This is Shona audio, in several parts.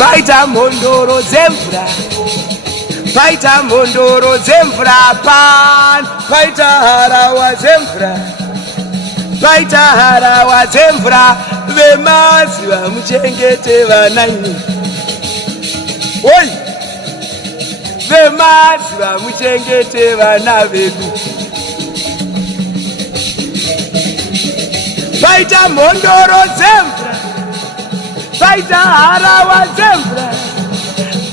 paita mhondoro dzemvura, paita mhondoro dzemvura pan, paita harawa dzemvura, paita harawa dzemvura. Vemaziva muchengete vana imi, oi, vemaziva muchengete vana vedu. Paita mhondoro dzemvura, paita harawa dzemvura,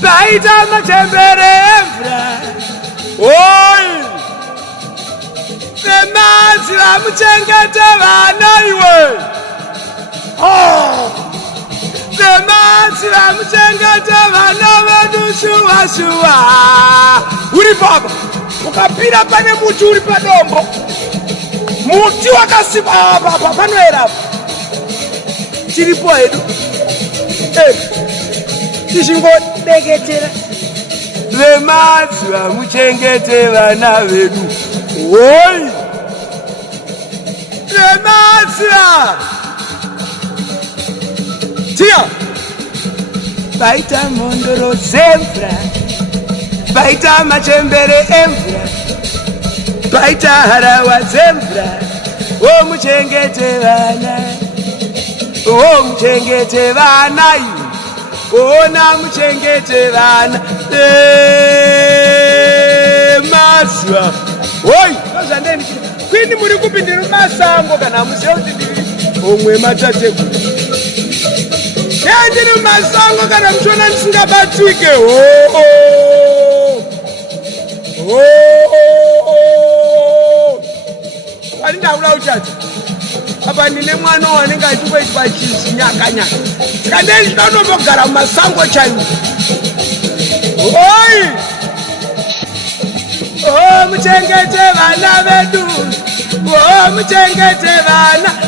paita machembere emvura, oi, vemaziva muchengete vana iwe. Vemaziva muchengete vana vedu shuwa shuwa. Uri baba, ukapira pane muti uri padombo, muti wakasimba apa panoera chiripo hedu tichingodeketera. Vemaziva muchengete vana vedu, oi, vemaziva. Tia, paita mhondoro dzemvura, paita machembere emvura, paita harawa dzemvura. O muchengete vana, o muchengete vana iwe, ona muchengete vana. Mazuva, oi, zvandeni kwini muri kupindira masango kana muziva kuti ndiri omwe matateguru. Ndiri masango kana muchiona ndisingabatike. Kwani ndakuda uchati apa ndine mwana wanenge achikoitwa chizi nyakanyaka, saka ndeni ndinoda kunombogara mumasango chaiwo. Oi, o muchengete vana vedu, o muchengete vana.